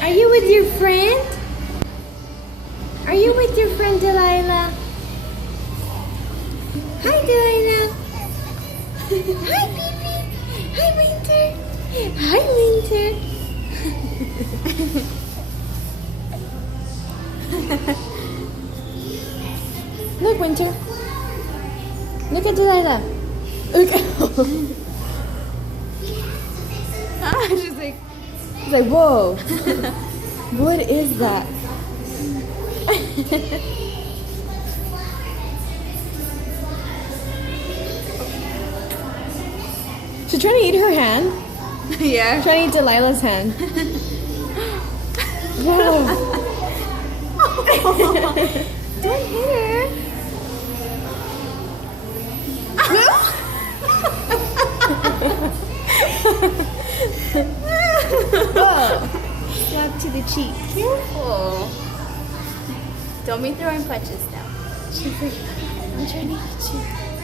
Are you with your friend? Are you with your friend Delilah? Hi Delilah. Hi baby. Hi Winter. Hi Winter. Look Winter. Look at Delilah. Look. She's like, whoa. What is that? She's trying to eat her hand. yeah. Trying to eat Delilah's hand. Whoa. Don't hit her. Whoa. Slap to the cheek. Careful. Don't be throwing punches now. She's like, I'm trying to eat you.